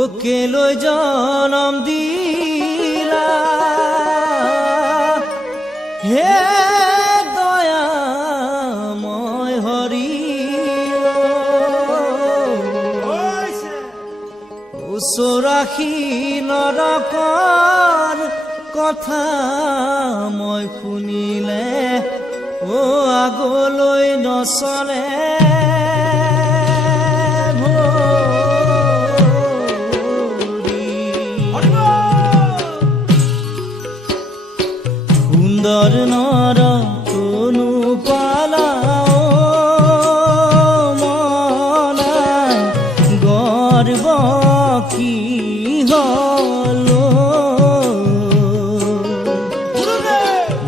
তোকে লৈ জনম দিলা হে দয়াময় হৰি ওচৰাশী নৰকৰ কথা মই শুনিলে আগলৈ নচলে সুন্দৰ নৰ কোনো পালা মনা গৰ্ব কি হল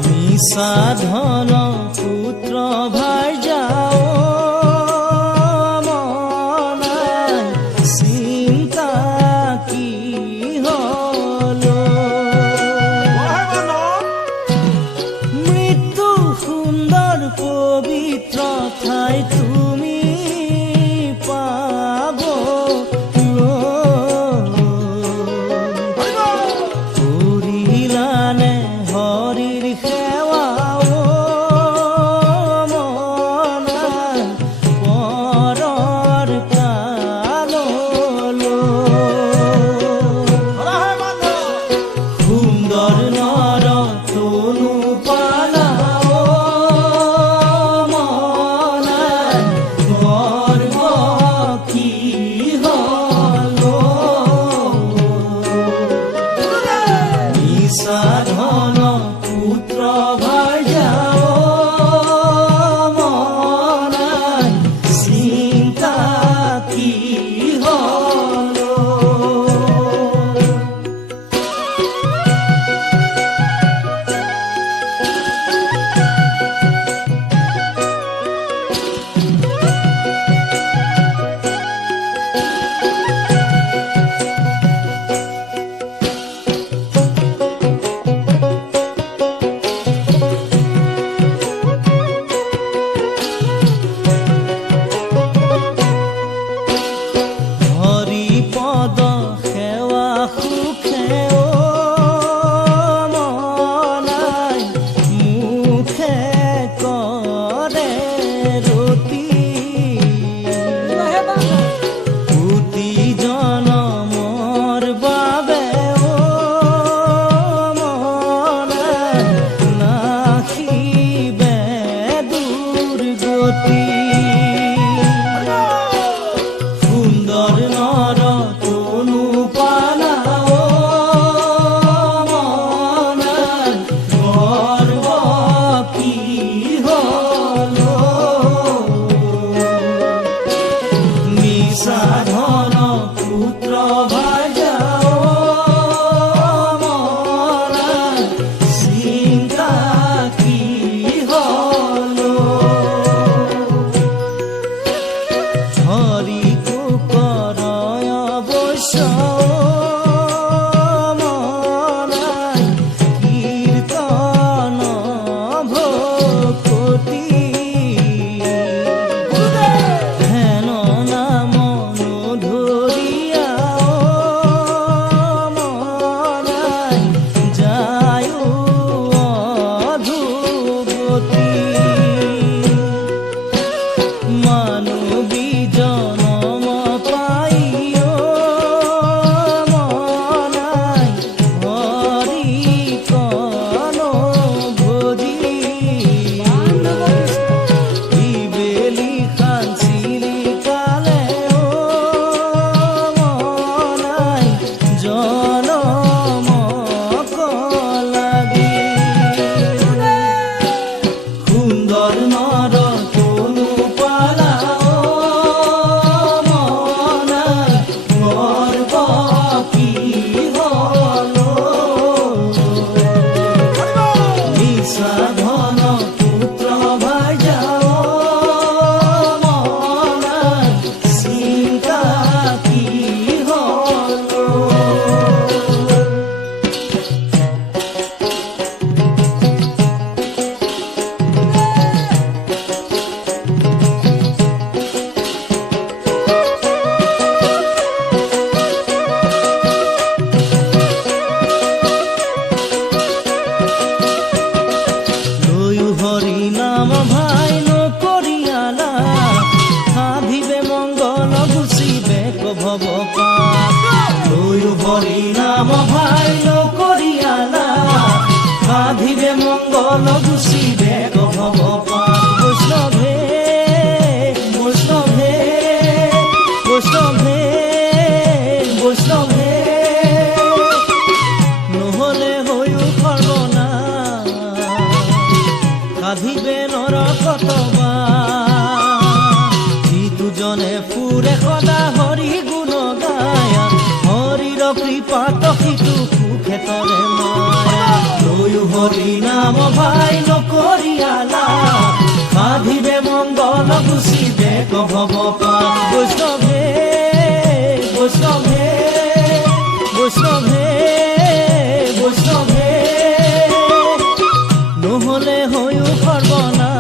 মিছা ধন পুত্ৰ ভাৰ্যাও মনাই চিন্তা কি হল মৃত্যু সুন্দৰ পবিত্ৰ ঠাই তুমি পাব কৰিলানে হৰিৰ সেৱা পৰৰ সুন্দৰ নৰ তনু পালা মনাই গৰ্ব কি হল মিছা ধন পুত্ৰ ভাৰ্যাও মনাই চিন্তা কি হল হৰি পদ সেৱা সুখে মনাই মুখে কৰে ৰতি কোটি জনমৰ বাবে মনাই নাখিবে দুৰ্গতি সুন্দৰ নৰ তনু পালা মনাই গৰ্ব কি হল মিছা ধন পুত্ৰ ভাৰ্যাও মনাই চিন্তা কি হল হৰি কুকৰয় অৱশ্য মনাই কীৰ্তন ভকতি হেন নাম বৈষ্ণৱে বৈষ্ণৱে নহলে হৈও সৰ্বনাশ সাধিবে নৰকতবা যিজনে ফুৰে সদা হৰি গুণ গায়া হৰিৰ কৃপাত সিটো সুখেতৰে মায়া লৈও হৰি নাম ভাই নকৰিয়ালা সাধিবে মংগল গুচিবে কভৱ পাপ বৈষ্ণৱে বৈষ্ণৱে বৈষ্ণৱে বৈষ্ণৱে নহলে হৈও সৰ্বনাশ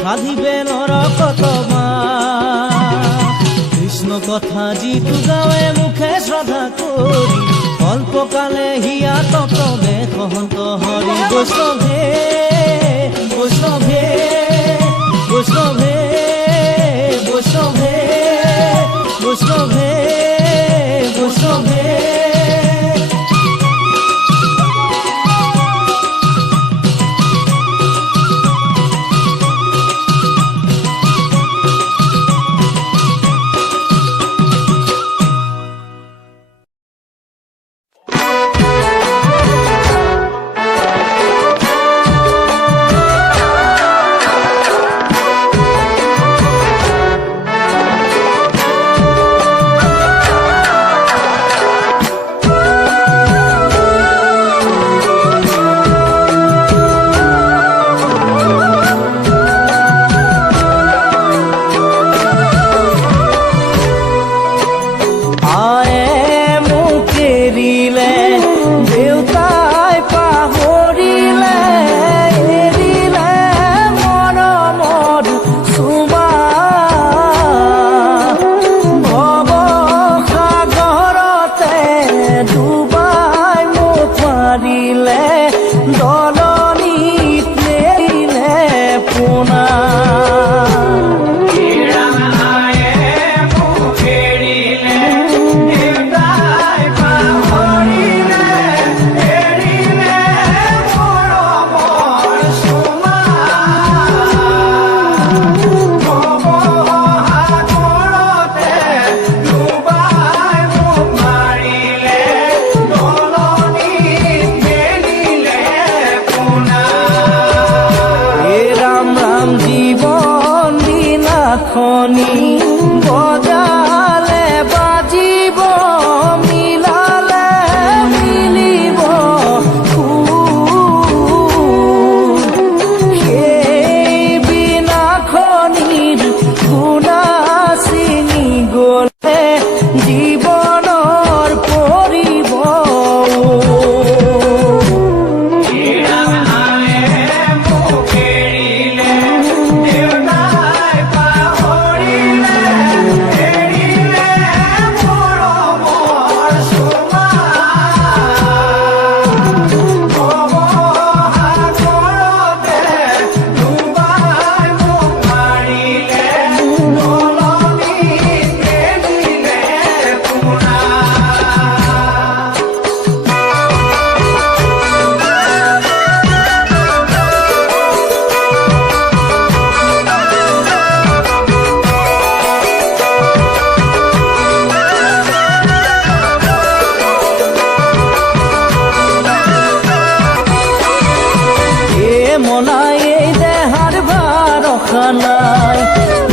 সাধিবে নৰকতবা কৃষ্ণ কথা যিটো গাৱে মুখে শ্ৰদ্ধা কৰি অল্পকালে হিয়া তত্ত্বে সহন্ত হৰি বৈষ্ণৱে বৈষ্ণৱে বৈষ্ণৱে বৈষ্ণৱে বৈষ্ণৱে বৈষ্ণৱে বজালে বাজিব মিলালে মিলিব সেই বিনাখনিৰ গুণা চিনি গলে জীৱনৰ পৰিব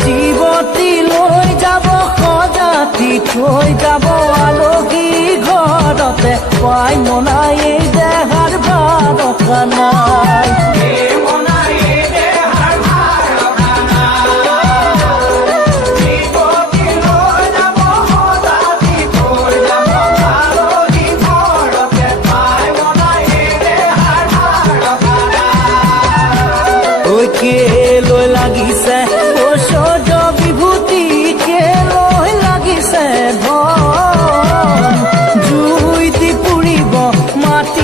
জীৱতী লৈ যাব সজাতি থৈ যাব আলহী ঘৰতে পাই মনাই এই দেহাৰ ভাৰসা নাই লৈ লাগিছে ঔষধ বিভূতি লৈ লাগিছে ধন জুই দি পুৰিব মাথা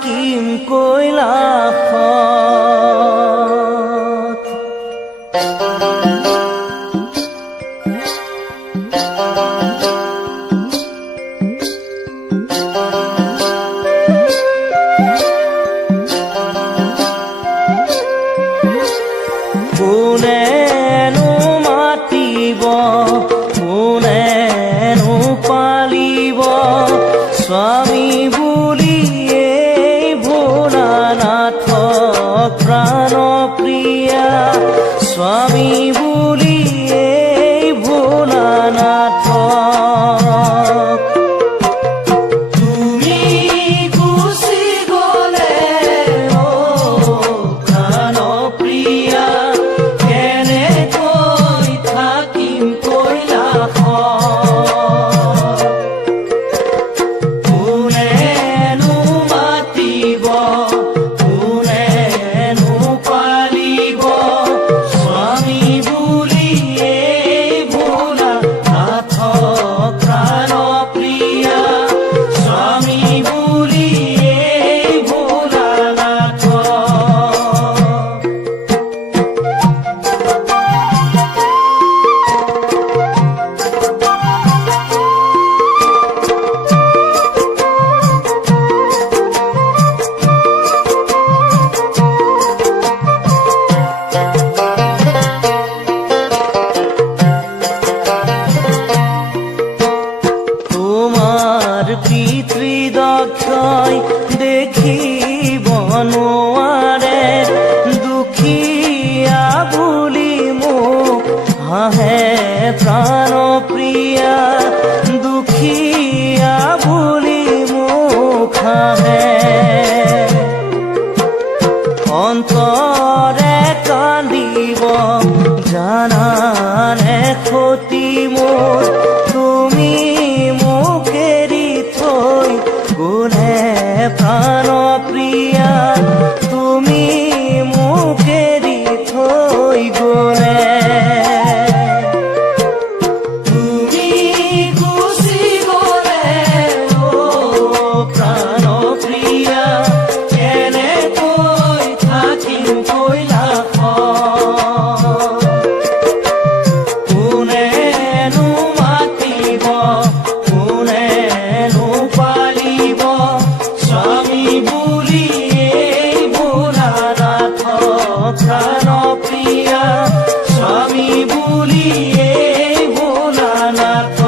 থাকিম কৈলাসত। কোনেনো মাতিব, কোনেনো পালিব, স্বামী বুলি এই ভোলানাথ প্ৰাণ প্ৰিয়া, স্বামী বুলি এই ভোলানাথ। তুমি গুচি গলে অ প্ৰাণ প্ৰিয়া, কেনেকৈ থাকিম কৈলাসত। কোনেনো মাতিব, কোনেনো পালিব, স্বামী বুলি এই ভোলানাথ প্ৰাণ প্ৰিয়া, স্বামী বুলি এই ভোলানাথ। তোমাৰ পিতৃদক্ষই দেখিব নোৱাৰে, দুখীয়া বুলি মোক হাঁহে প্ৰাণ প্ৰিয়া, দুখীয়া বুলি মোক হাঁহে। অন্তৰে কান্দিব জানানে ক্ষতি মোৰ, তুমি মোক এৰি থৈ গলে প্ৰাণ প্ৰিয়া, তুমি মোক এৰি থৈ গলে। তুমি গুচি গলে অ প্ৰাণ প্ৰিয়া, কেনেকৈ থাকিম কৈলাসত। কোনেনো মাতিব, কোনেনো পালিব, স্বামী বুলি এই ভোলানাথ প্ৰাণ প্ৰিয়া, স্বামী বুলি এই ভোলানাথ।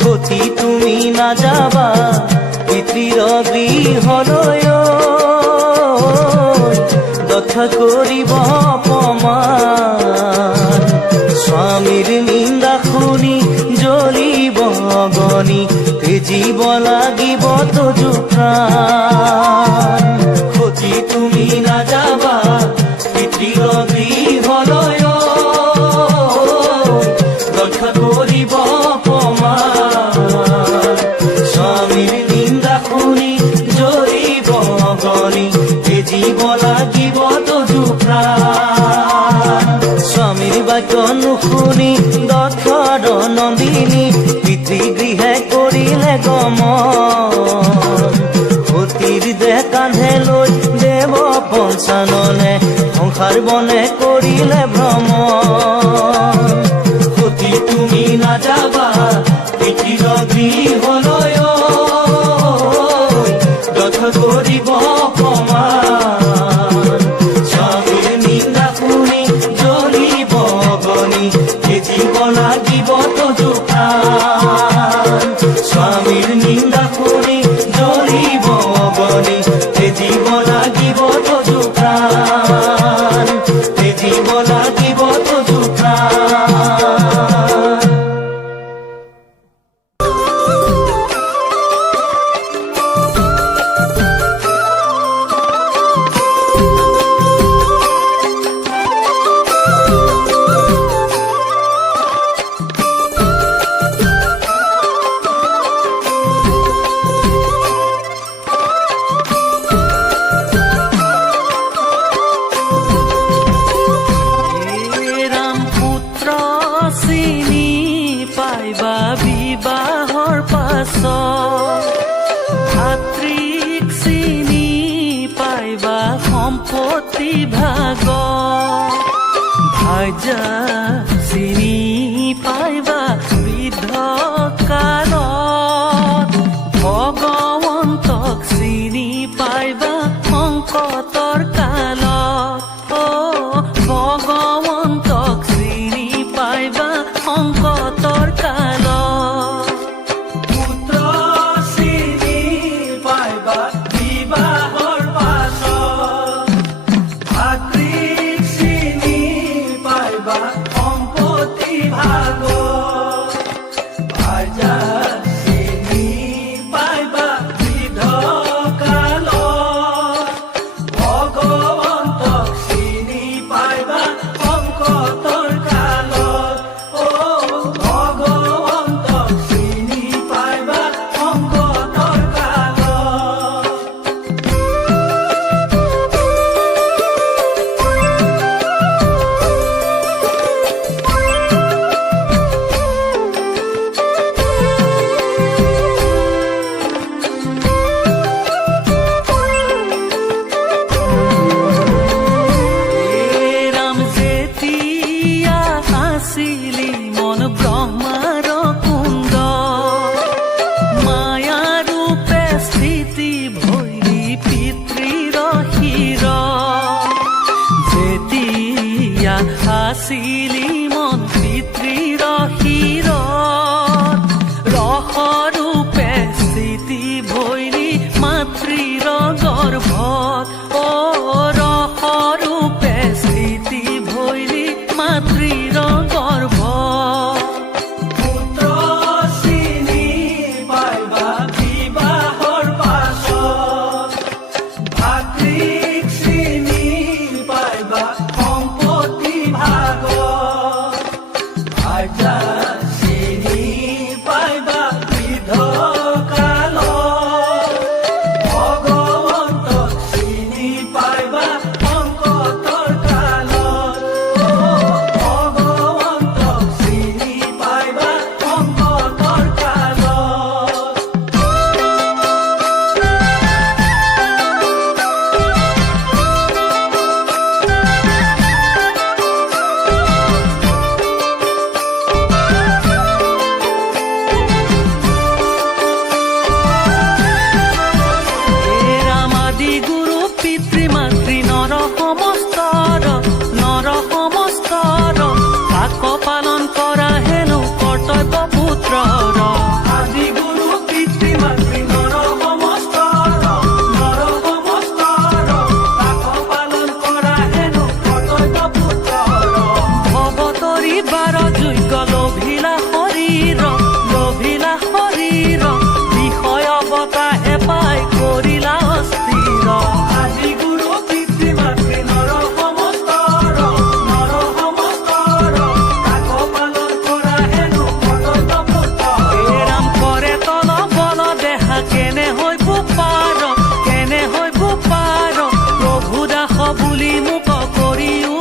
সতী তুমি নাযাবা পিতৃৰ গৃহলৈ, দক্ষা কৰিব অপমান, স্বামীৰ নিন্দা শুনি জ্বলিব অগ্নি, তেজিব লাগিব তজু প্ৰাণ। সতী তুমি নাযাবা পিতৃৰ গৃহলৈ, দক্ষা কৰিব অপমান, স্বামীৰ নিন্দা শুনি জ্বলিব অগ্নি, তেজিব লাগিব তজু প্ৰাণ। স্বামীৰ বাক্য নুশুনি দক্ষৰ নন্দিনী, পিতৃগৃহে কৰিলে গমন, সতীৰ দেহ কান্ধে লৈ দেৱ পঞ্চাননে, সংসাৰ বনে কৰিলে ভ্ৰমণ। সতী তুমি নাযাবা পিতৃৰ গৃহলৈ, দক্ষা কৰিব অপমান, স্বামীৰ নিন্দা শুনি জ্বলিব অগ্নি, তেজিব লাগিব তজু প্ৰাণ। স্বামীৰ নিন্দা শুনি জ্বলিব অগ্নি, তেজিব লাগিব তজু প্ৰাণ, তেজিব লাগিব তজু প্ৰাণ। বিভাগ ভাজা চিনি পাইবা বৃদ্ধ কালত ভগৱন্তক চিনি পাইবা সংকটৰ কালত ভগৱন্তক চিনি পাইবা সংকটৰ কালত পুত্ৰ চিনি পাইবা বিবাহৰ পাছত ভাতৃক চিনি পাইবা সম্পত্তি ভাগত ভাজা চিনি পাইবা বৃদ্ধ কালত ভগৱন্তক চিনি পাইবা সংকটৰ কালত ভগৱন্তক চিনি পাইবা সংকটৰ কালত ৰাম যেতিয়া আছিলি মন ব্ৰহ্মাৰ কুণ্ড মায়া ৰূপে স্থিতি ভৈৰী পিতৃৰ শিৰ যেতিয়া আছিলি মন পিতৃৰ শিৰত ৰসৰূপে স্থিতি ভৈৰী মাতৃৰ গৰ্ভত ৰসৰূপে স্থিতি ভৈৰী মাতৃৰ গৰ্ভত পুত্ৰ চিনি পাইবা বিবাহৰ পাছত ভাতৃক চিনি পাইবা সম্পত্তি ভাগত ভাজা চিনি পাইবা বৃদ্ধ কালত ভগৱন্তক চিনি পাইবা সংকটৰ কালত ভগৱন্তক চিনি পাইবা সংকটৰ কালত ৰামাদি গুৰু পিতৃ মাতৃ নৰ সমস্তৰ কাক পালন কৰা হেনো কৰ্তব্য পুত্ৰৰ আদি গুৰু পিতৃ মাতৃ নৰ সমস্তৰ তাক পালন কৰা হেনো কৰ্তব্য পুত্ৰৰ ভৱতৰি বাৰ যোগ্য লোভিলা শৰীৰ বিষয় বতাহে পাই কৰিলা অস্থিৰ আদি গুৰু পিতৃ মাতৃ নৰ সমস্তৰ তাক পালন কৰা হেনো কৰ্তব্য পুত্ৰৰ ৰাম কৰে তল বল দেহা কেনে হৈব পাৰ প্ৰভু দাস বুলি মোক কৰিও